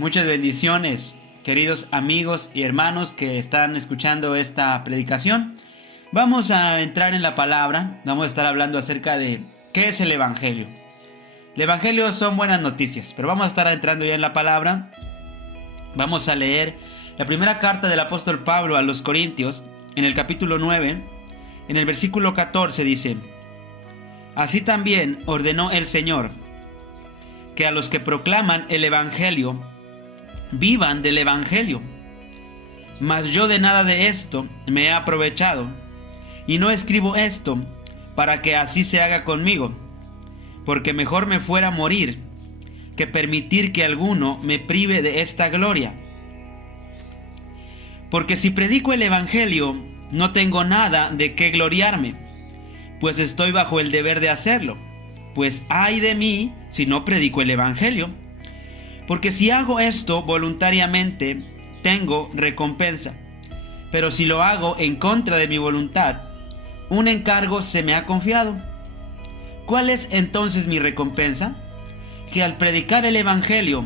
Muchas bendiciones, queridos amigos y hermanos que están escuchando esta predicación. Vamos a entrar en la palabra, vamos a estar hablando acerca de qué es el Evangelio. El Evangelio son buenas noticias, pero vamos a estar entrando ya en la palabra. Vamos a leer la primera carta del apóstol Pablo a los Corintios, en el capítulo 9, en el versículo 14 dice: Así también ordenó el Señor, que a los que proclaman el Evangelio, vivan del Evangelio. Mas yo de nada de esto me he aprovechado, y no escribo esto para que así se haga conmigo, porque mejor me fuera morir que permitir que alguno me prive de esta gloria. Porque si predico el Evangelio, no tengo nada de qué gloriarme, pues estoy bajo el deber de hacerlo. Pues ay de mí si no predico el Evangelio. Porque si hago esto voluntariamente, tengo recompensa. Pero si lo hago en contra de mi voluntad, un encargo se me ha confiado. ¿Cuál es entonces mi recompensa? Que al predicar el Evangelio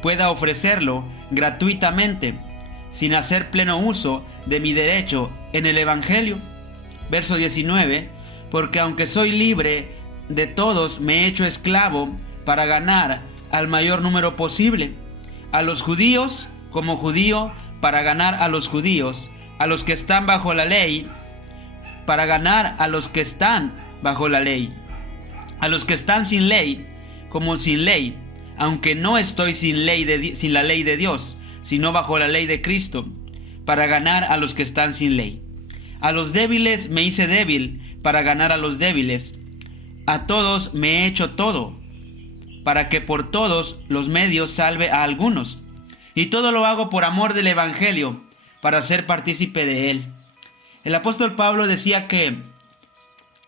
pueda ofrecerlo gratuitamente, sin hacer pleno uso de mi derecho en el Evangelio. Verso 19: Porque aunque soy libre de todos, me he hecho esclavo para ganar al mayor número posible. A los judíos como judío para ganar a los judíos, a los que están bajo la ley para ganar a los que están bajo la ley, a los que están sin ley como sin ley, aunque no estoy sin la ley de Dios, sino bajo la ley de Cristo, para ganar a los que están sin ley. A los débiles me hice débil para ganar a los débiles. A todos me he hecho todo, para que por todos los medios salve a algunos. Y todo lo hago por amor del Evangelio, para ser partícipe de él. El apóstol Pablo decía que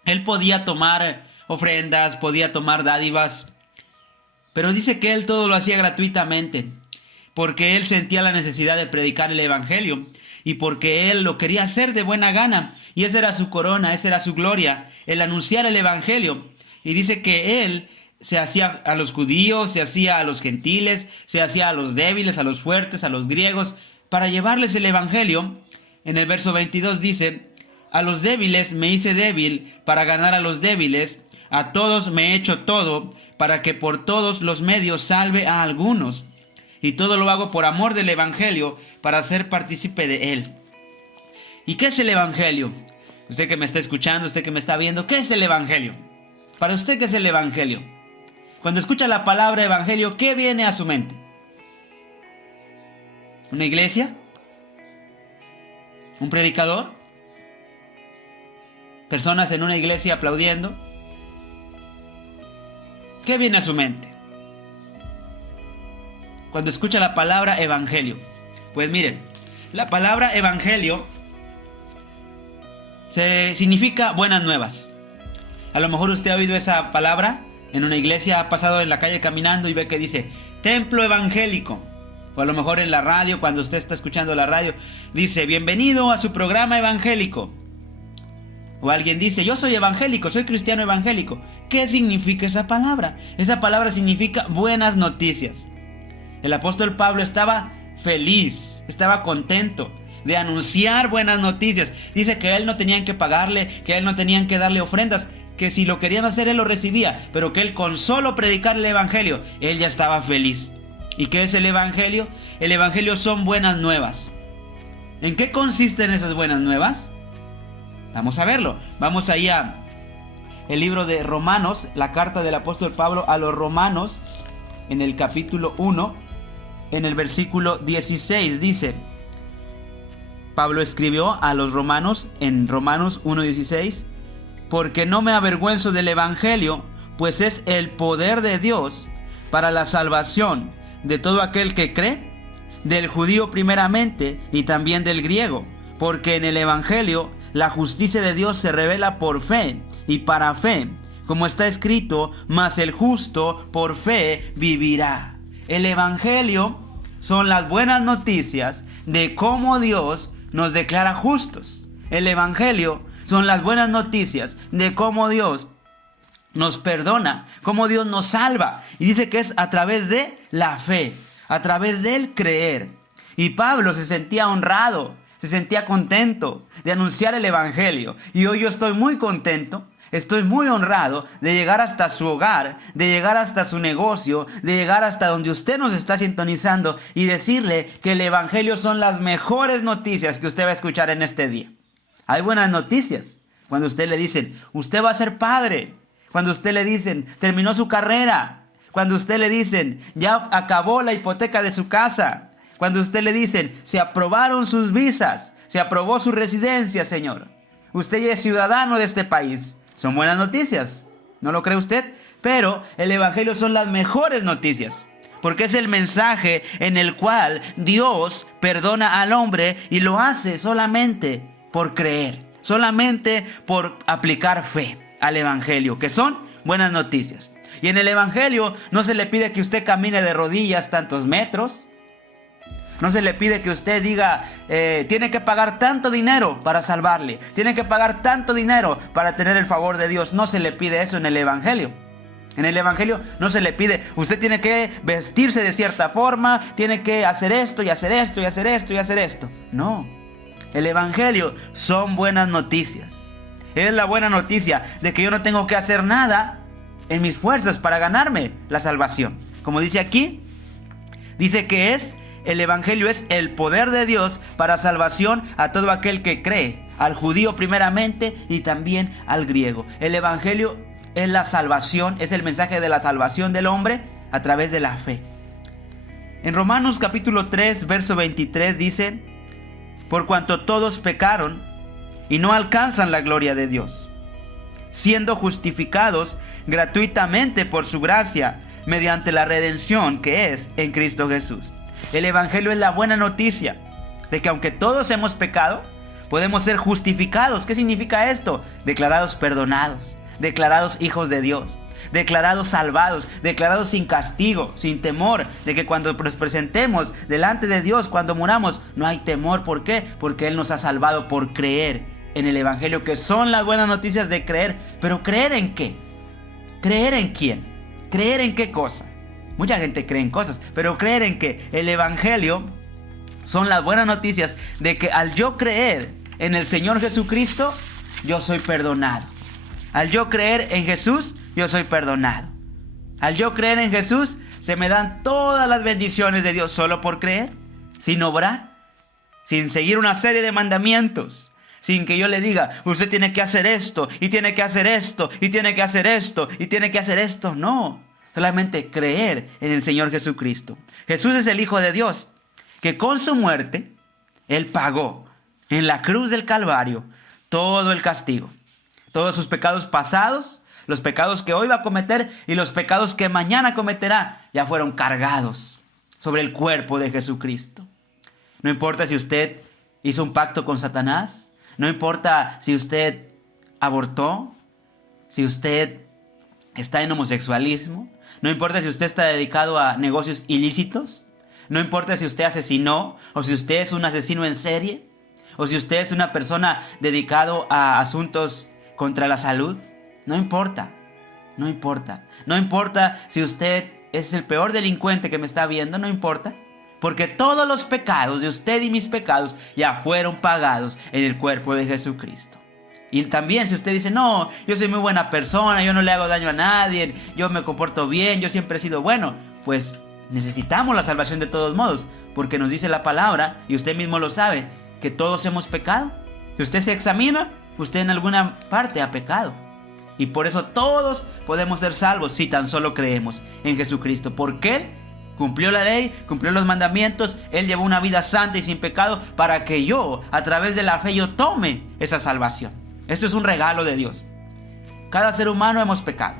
él podía tomar ofrendas, podía tomar dádivas, pero dice que él todo lo hacía gratuitamente, porque él sentía la necesidad de predicar el Evangelio, y porque él lo quería hacer de buena gana, y esa era su corona, esa era su gloria, el anunciar el Evangelio. Y dice que él se hacía a los judíos, se hacía a los gentiles, se hacía a los débiles, a los fuertes, a los griegos, para llevarles el Evangelio. En el verso 22 dice: A los débiles me hice débil para ganar a los débiles, a todos me he hecho todo, para que por todos los medios salve a algunos. Y todo lo hago por amor del Evangelio, para ser partícipe de él. ¿Y qué es el Evangelio? Usted que me está escuchando, usted que me está viendo, ¿qué es el Evangelio? Para usted, ¿qué es el Evangelio? Cuando escucha la palabra Evangelio, ¿qué viene a su mente? ¿Una iglesia? ¿Un predicador? ¿Personas en una iglesia aplaudiendo? ¿Qué viene a su mente cuando escucha la palabra Evangelio? Pues miren, la palabra Evangelio significa buenas nuevas. A lo mejor usted ha oído esa palabra en una iglesia, ha pasado en la calle caminando y ve que dice templo evangélico. O a lo mejor en la radio, cuando usted está escuchando la radio, dice bienvenido a su programa evangélico. O alguien dice yo soy evangélico, soy cristiano evangélico. ¿Qué significa esa palabra? Esa palabra significa buenas noticias. El apóstol Pablo estaba feliz, estaba contento de anunciar buenas noticias. Dice que a él no tenían que pagarle, que a él no tenían que darle ofrendas, que si lo querían hacer él lo recibía, pero que él con solo predicar el Evangelio, él ya estaba feliz. ¿Y qué es el Evangelio? El Evangelio son buenas nuevas. ¿En qué consisten esas buenas nuevas? Vamos a verlo. Vamos ahí a el libro de Romanos, la carta del apóstol Pablo a los Romanos, en el capítulo 1, en el versículo 16, dice: Pablo escribió a los romanos en Romanos 1:16: Porque no me avergüenzo del Evangelio, pues es el poder de Dios para la salvación de todo aquel que cree, del judío primeramente y también del griego, porque en el Evangelio la justicia de Dios se revela por fe y para fe, como está escrito: mas el justo por fe vivirá. El Evangelio son las buenas noticias de cómo Dios nos declara justos. El Evangelio son las buenas noticias de cómo Dios nos perdona, cómo Dios nos salva. Y dice que es a través de la fe. a través del creer. Y Pablo se sentía honrado, se sentía contento de anunciar el evangelio. Y hoy yo estoy muy contento, estoy muy honrado de llegar hasta su hogar, de llegar hasta su negocio, de llegar hasta donde usted nos está sintonizando y decirle que el evangelio son las mejores noticias que usted va a escuchar en este día. Hay buenas noticias. Cuando usted le dicen, usted va a ser padre. Cuando usted le dicen, terminó su carrera. Cuando usted le dicen, ya acabó la hipoteca de su casa. Cuando usted le dicen, se aprobaron sus visas, se aprobó su residencia, señor. Usted ya es ciudadano de este país. Son buenas noticias, ¿no lo cree usted? Pero el evangelio son las mejores noticias, porque es el mensaje en el cual Dios perdona al hombre y lo hace solamente por creer, solamente por aplicar fe al evangelio, que son buenas noticias. Y en el evangelio no se le pide que usted camine de rodillas tantos metros. No se le pide que usted diga, tiene que pagar tanto dinero para salvarle. Tiene que pagar tanto dinero para tener el favor de Dios. No se le pide eso en el evangelio. En el evangelio no se le pide, usted tiene que vestirse de cierta forma, tiene que hacer esto y hacer esto y hacer esto y hacer esto. No. El evangelio son buenas noticias. Es la buena noticia de que yo no tengo que hacer nada en mis fuerzas para ganarme la salvación. Como dice aquí, dice que el evangelio es el poder de Dios para salvación a todo aquel que cree, al judío primeramente y también al griego. El evangelio es la salvación, es el mensaje de la salvación del hombre a través de la fe. En Romanos capítulo 3, verso 23 dice, por cuanto todos pecaron y no alcanzan la gloria de Dios, siendo justificados gratuitamente por su gracia, mediante la redención que es en Cristo Jesús. El evangelio es la buena noticia de que aunque todos hemos pecado, podemos ser justificados. ¿Qué significa esto? Declarados perdonados, declarados hijos de Dios, declarados salvados, declarados sin castigo, sin temor, de que cuando nos presentemos delante de Dios, cuando muramos, no hay temor. ¿Por qué? Porque Él nos ha salvado por creer en el evangelio, que son las buenas noticias de creer. Pero ¿creer en qué? ¿Creer en quién? ¿Creer en qué cosa? Mucha gente cree en cosas, pero creer en qué. El evangelio son las buenas noticias de que al yo creer en el Señor Jesucristo, yo soy perdonado. Al yo creer en Jesús, yo soy perdonado. Al yo creer en Jesús, se me dan todas las bendiciones de Dios solo por creer, sin obrar, sin seguir una serie de mandamientos, sin que yo le diga, usted tiene que hacer esto, y tiene que hacer esto, y tiene que hacer esto, y tiene que hacer esto. No, solamente creer en el Señor Jesucristo. Jesús es el Hijo de Dios, que con su muerte, Él pagó en la cruz del Calvario todo el castigo. Todos sus pecados pasados, los pecados que hoy va a cometer y los pecados que mañana cometerá, ya fueron cargados sobre el cuerpo de Jesucristo. No importa si usted hizo un pacto con Satanás, no importa si usted abortó, si usted está en homosexualismo, no importa si usted está dedicado a negocios ilícitos, no importa si usted asesinó o si usted es un asesino en serie o si usted es una persona dedicado a asuntos contra la salud. No importa, no importa. No importa si usted es el peor delincuente que me está viendo, no importa. Porque todos los pecados de usted y mis pecados ya fueron pagados en el cuerpo de Jesucristo. Y también si usted dice, no, yo soy muy buena persona, yo no le hago daño a nadie, yo me comporto bien, yo siempre he sido bueno, pues necesitamos la salvación de todos modos, porque nos dice la palabra, y usted mismo lo sabe, que todos hemos pecado. Si usted se examina, usted en alguna parte ha pecado. Y por eso todos podemos ser salvos si tan solo creemos en Jesucristo. Porque Él cumplió la ley, cumplió los mandamientos, Él llevó una vida santa y sin pecado para que yo, a través de la fe, yo tome esa salvación. Esto es un regalo de Dios. Cada ser humano hemos pecado.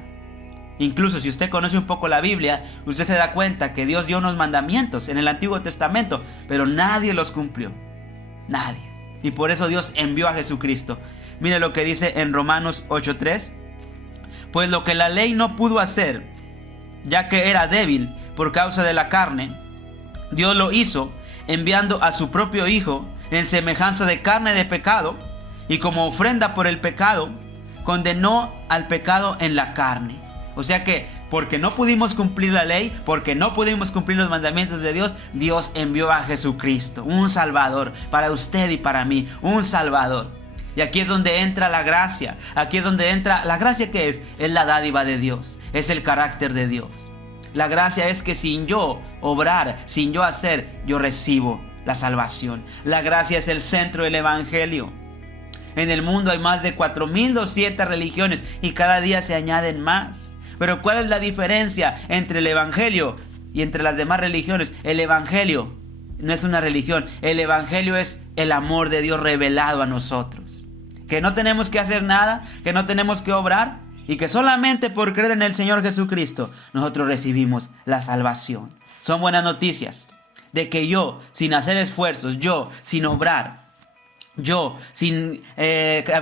Incluso si usted conoce un poco la Biblia, usted se da cuenta que Dios dio unos mandamientos en el Antiguo Testamento, pero nadie los cumplió. Nadie. Y por eso Dios envió a Jesucristo. Mire lo que dice en Romanos 8:3. Pues lo que la ley no pudo hacer, ya que era débil por causa de la carne, Dios lo hizo enviando a su propio Hijo en semejanza de carne de pecado, y como ofrenda por el pecado, condenó al pecado en la carne, O sea que porque no pudimos cumplir la ley, porque no pudimos cumplir los mandamientos de Dios, Dios envió a Jesucristo, un Salvador, para usted y para mí, un Salvador. Y aquí es donde entra la gracia. Aquí es donde entra la gracia. ¿Qué es? Es la dádiva de Dios, es el carácter de Dios. La gracia es que sin yo obrar, sin yo hacer, yo recibo la salvación. La gracia es el centro del evangelio. En el mundo hay más de 4.200 religiones y cada día se añaden más. Pero ¿cuál es la diferencia entre el evangelio y entre las demás religiones? El evangelio no es una religión. El evangelio es el amor de Dios revelado a nosotros. Que no tenemos que hacer nada, que no tenemos que obrar, y que solamente por creer en el Señor Jesucristo nosotros recibimos la salvación. Son buenas noticias de que yo, sin hacer esfuerzos, yo, sin obrar, yo, sin,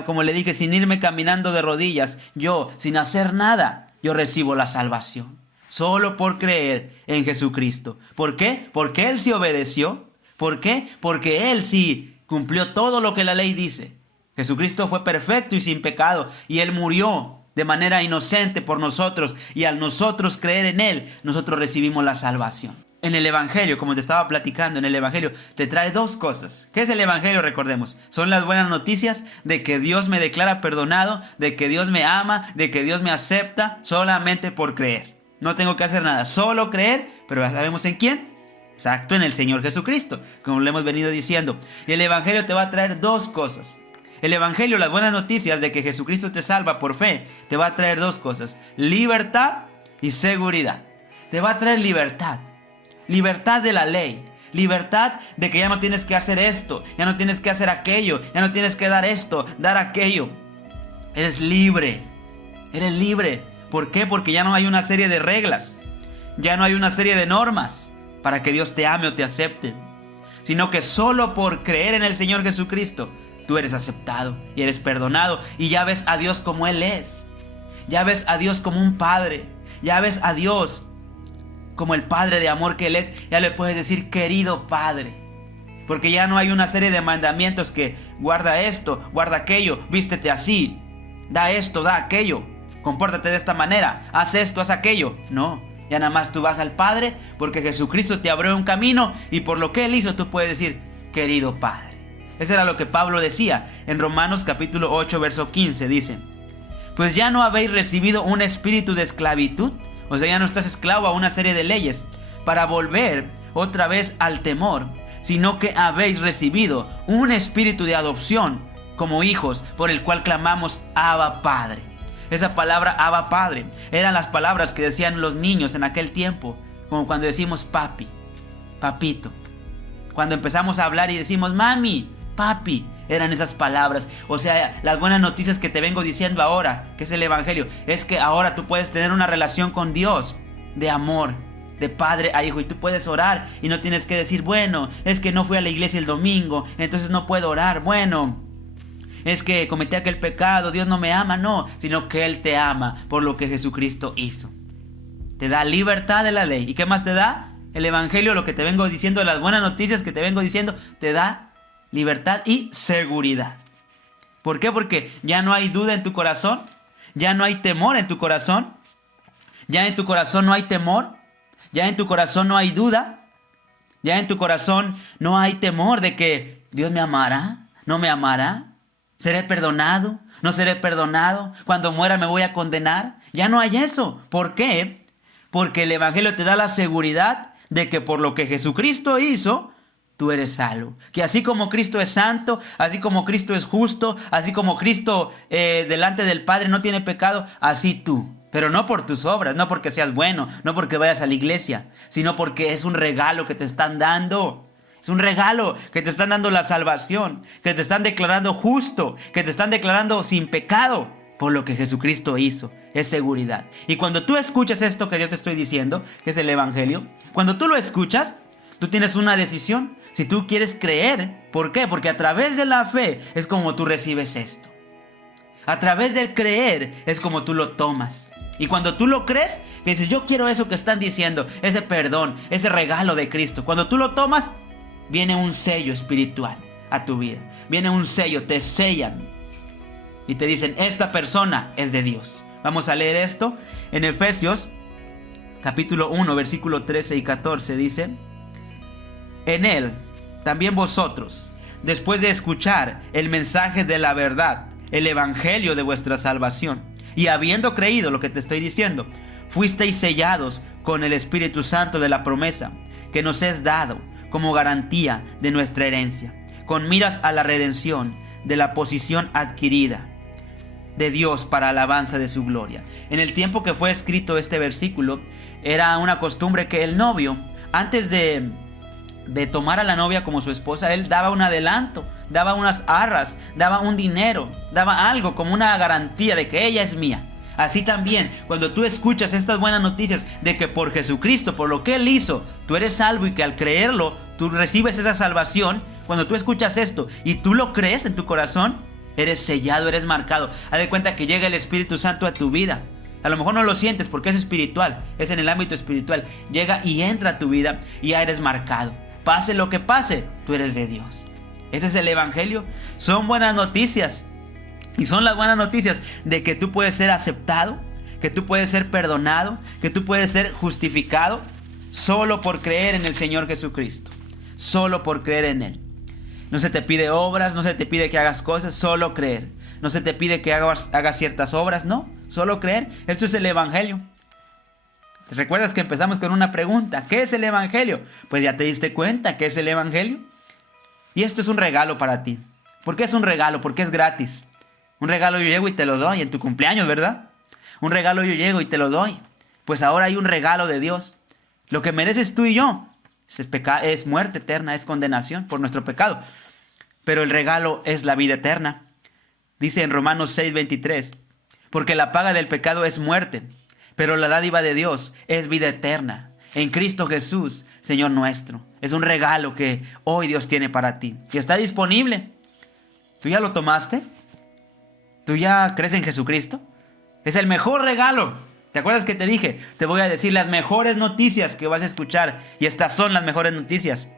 como le dije, sin irme caminando de rodillas, yo, sin hacer nada, yo recibo la salvación. Solo por creer en Jesucristo. ¿Por qué? Porque Él sí obedeció. ¿Por qué? Porque Él sí cumplió todo lo que la ley dice. Jesucristo fue perfecto y sin pecado, y Él murió de manera inocente por nosotros, y al nosotros creer en Él, nosotros recibimos la salvación. En el Evangelio, como te estaba platicando, en el Evangelio te trae dos cosas. ¿Qué es el Evangelio? Recordemos, son las buenas noticias de que Dios me declara perdonado, de que Dios me ama, de que Dios me acepta solamente por creer. No tengo que hacer nada, solo creer, pero ¿sabemos en quién? Exacto, en el Señor Jesucristo, como le hemos venido diciendo. Y el Evangelio te va a traer dos cosas. El Evangelio, las buenas noticias de que Jesucristo te salva por fe, te va a traer dos cosas: libertad y seguridad. Te va a traer libertad. Libertad de la ley. Libertad de que ya no tienes que hacer esto, ya no tienes que hacer aquello, ya no tienes que dar esto, dar aquello. Eres libre. Eres libre. ¿Por qué? Porque ya no hay una serie de reglas. Ya no hay una serie de normas para que Dios te ame o te acepte. Sino que solo por creer en el Señor Jesucristo, tú eres aceptado y eres perdonado. Y ya ves a Dios como Él es. Ya ves a Dios como un Padre. Ya ves a Dios como el Padre de amor que Él es. Ya le puedes decir querido Padre. Porque ya no hay una serie de mandamientos que guarda esto, guarda aquello, vístete así, da esto, da aquello, compórtate de esta manera, haz esto, haz aquello. No, ya nada más tú vas al Padre porque Jesucristo te abrió un camino, y por lo que Él hizo tú puedes decir querido Padre. Eso era lo que Pablo decía en Romanos capítulo 8 verso 15. Dice: pues ya no habéis recibido un espíritu de esclavitud, o sea, ya no estás esclavo a una serie de leyes, para volver otra vez al temor, sino que habéis recibido un espíritu de adopción como hijos, por el cual clamamos Abba Padre. Esa palabra Abba Padre eran las palabras que decían los niños en aquel tiempo, como cuando decimos papi, papito. Cuando empezamos a hablar y decimos mami, papi, eran esas palabras. O sea, las buenas noticias que te vengo diciendo ahora, que es el Evangelio, es que ahora tú puedes tener una relación con Dios de amor, de padre a hijo, y tú puedes orar y no tienes que decir, bueno, es que no fui a la iglesia el domingo, entonces no puedo orar. Bueno, es que cometí aquel pecado, Dios no me ama. No, sino que Él te ama por lo que Jesucristo hizo. Te da libertad de la ley. ¿Y qué más te da? El Evangelio, lo que te vengo diciendo, las buenas noticias que te vengo diciendo, te da libertad y seguridad. ¿Por qué? Porque ya no hay duda en tu corazón, ya no hay temor en tu corazón, ya en tu corazón no hay temor, ya en tu corazón no hay duda, ya en tu corazón no hay temor de que Dios me amará, no me amará, seré perdonado, no seré perdonado, cuando muera me voy a condenar. Ya no hay eso. ¿Por qué? Porque el Evangelio te da la seguridad de que por lo que Jesucristo hizo, tú eres salvo. Que así como Cristo es santo, así como Cristo es justo, así como Cristo delante del Padre no tiene pecado, así tú. Pero no por tus obras, no porque seas bueno, no porque vayas a la iglesia, sino porque es un regalo que te están dando. Es un regalo que te están dando la salvación, que te están declarando justo, que te están declarando sin pecado por lo que Jesucristo hizo. Es seguridad. Y cuando tú escuchas esto que yo te estoy diciendo, que es el Evangelio, cuando tú lo escuchas, tú tienes una decisión. Si tú quieres creer, ¿por qué? Porque a través de la fe es como tú recibes esto. A través del creer es como tú lo tomas. Y cuando tú lo crees, que dices, yo quiero eso que están diciendo, ese perdón, ese regalo de Cristo. Cuando tú lo tomas, viene un sello espiritual a tu vida. Viene un sello, te sellan y te dicen, esta persona es de Dios. Vamos a leer esto en Efesios capítulo 1, versículo 13 y 14. Dice: en él también vosotros, después de escuchar el mensaje de la verdad, el evangelio de vuestra salvación, y habiendo creído lo que te estoy diciendo, fuisteis sellados con el Espíritu Santo de la promesa, que nos es dado como garantía de nuestra herencia, con miras a la redención de la posesión adquirida de Dios para alabanza de su gloria. En el tiempo que fue escrito este versículo, era una costumbre que el novio, antes de tomar a la novia como su esposa, él daba un adelanto, daba unas arras, daba un dinero, daba algo como una garantía de que ella es mía. Así también, cuando tú escuchas estas buenas noticias de que por Jesucristo, por lo que Él hizo, tú eres salvo y que al creerlo, tú recibes esa salvación. Cuando tú escuchas esto y tú lo crees en tu corazón, eres sellado, eres marcado. Haz de cuenta que llega el Espíritu Santo a tu vida. A lo mejor no lo sientes porque es espiritual, es en el ámbito espiritual. Llega y entra a tu vida y ya eres marcado. Pase lo que pase, tú eres de Dios. Ese es el evangelio. Son buenas noticias. Y son las buenas noticias de que tú puedes ser aceptado, que tú puedes ser perdonado, que tú puedes ser justificado solo por creer en el Señor Jesucristo. Solo por creer en Él. No se te pide obras, no se te pide que hagas cosas, solo creer. No se te pide que hagas ciertas obras, no, solo creer. Esto es el evangelio. ¿Te recuerdas que empezamos con una pregunta? ¿Qué es el evangelio? Pues ya te diste cuenta que es el evangelio. Y esto es un regalo para ti. ¿Por qué es un regalo? Porque es gratis. Un regalo yo llego y te lo doy en tu cumpleaños, ¿verdad? Un regalo yo llego y te lo doy. Pues ahora hay un regalo de Dios. Lo que mereces tú y yo es muerte eterna, es condenación por nuestro pecado. Pero el regalo es la vida eterna. Dice en Romanos 6:23, porque la paga del pecado es muerte, pero la dádiva de Dios es vida eterna en Cristo Jesús, Señor nuestro. Es un regalo que hoy Dios tiene para ti y está disponible. ¿Tú ya lo tomaste? ¿Tú ya crees en Jesucristo? Es el mejor regalo. ¿Te acuerdas que te dije? Te voy a decir las mejores noticias que vas a escuchar. Y estas son las mejores noticias.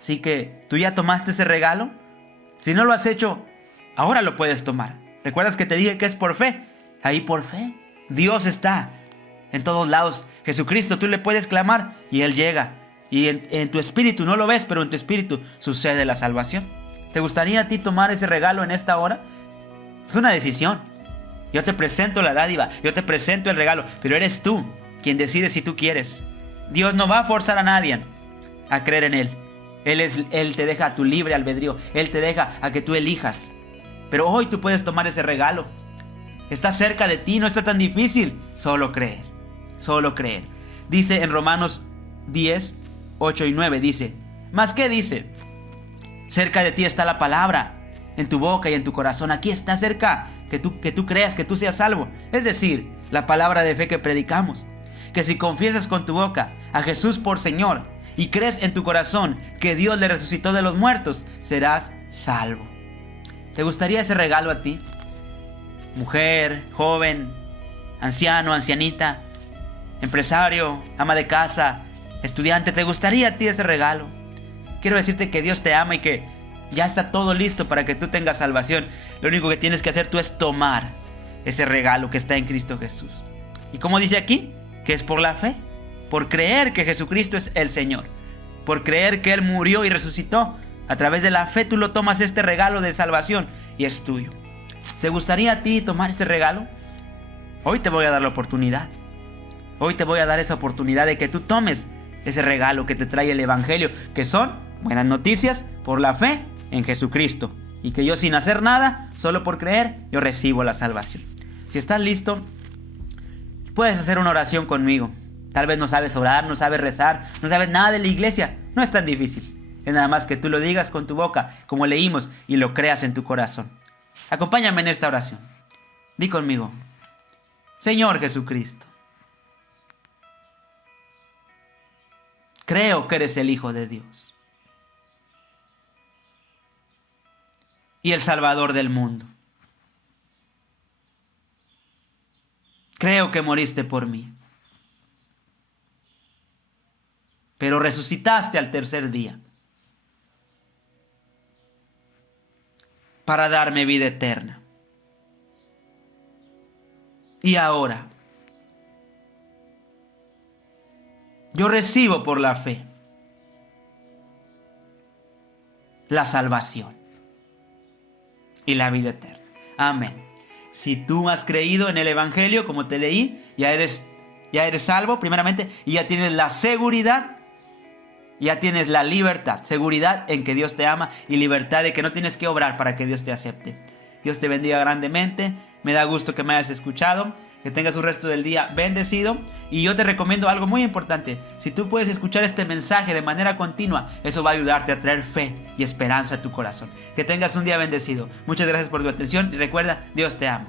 Así que, ¿tú ya tomaste ese regalo? Si no lo has hecho, ahora lo puedes tomar. ¿Recuerdas que te dije que es por fe? Ahí por fe. Dios está en todos lados. Jesucristo, tú le puedes clamar y Él llega. Y en tu espíritu, no lo ves, pero en tu espíritu sucede la salvación. ¿Te gustaría a ti tomar ese regalo en esta hora? Es una decisión. Yo te presento la dádiva, yo te presento el regalo, pero eres tú quien decide si tú quieres. Dios no va a forzar a nadie a creer en Él. Él te deja a tu libre albedrío, Él te deja a que tú elijas. Pero hoy tú puedes tomar ese regalo. Está cerca de ti, no está tan difícil. Solo creer, solo creer. Dice en Romanos 10, 8 y 9, dice, ¿mas qué dice? Cerca de ti está la palabra, en tu boca y en tu corazón. Aquí está cerca, que tú creas, que tú seas salvo. Es decir, la palabra de fe que predicamos. Que si confiesas con tu boca a Jesús por Señor y crees en tu corazón que Dios le resucitó de los muertos, serás salvo. ¿Te gustaría ese regalo a ti? Mujer, joven, anciano, ancianita, empresario, ama de casa, estudiante, ¿te gustaría a ti ese regalo? Quiero decirte que Dios te ama y que ya está todo listo para que tú tengas salvación. Lo único que tienes que hacer tú es tomar ese regalo que está en Cristo Jesús. ¿Y cómo dice aquí? Que es por la fe, por creer que Jesucristo es el Señor, por creer que Él murió y resucitó. A través de la fe tú lo tomas este regalo de salvación y es tuyo. ¿Te gustaría a ti tomar ese regalo? Hoy te voy a dar la oportunidad. Hoy te voy a dar esa oportunidad de que tú tomes ese regalo que te trae el evangelio, que son buenas noticias por la fe en Jesucristo, y que yo sin hacer nada, solo por creer, yo recibo la salvación. Si estás listo, puedes hacer una oración conmigo. Tal vez no sabes orar, no sabes rezar, no sabes nada de la iglesia. No es tan difícil. Es nada más que tú lo digas con tu boca, como leímos, y lo creas en tu corazón. Acompáñame en esta oración. Di conmigo: Señor Jesucristo, creo que eres el Hijo de Dios y el Salvador del mundo. Creo que moriste por mí, pero resucitaste al tercer día para darme vida eterna. Y ahora, yo recibo por la fe la salvación y la vida eterna. Amén. Si tú has creído en el Evangelio, como te leí, ya eres salvo primeramente y ya tienes la seguridad, ya tienes la libertad, seguridad en que Dios te ama y libertad de que no tienes que obrar para que Dios te acepte. Dios te bendiga grandemente, me da gusto que me hayas escuchado, que tengas un resto del día bendecido y yo te recomiendo algo muy importante. Si tú puedes escuchar este mensaje de manera continua, eso va a ayudarte a traer fe y esperanza a tu corazón. Que tengas un día bendecido. Muchas gracias por tu atención y recuerda, Dios te ama.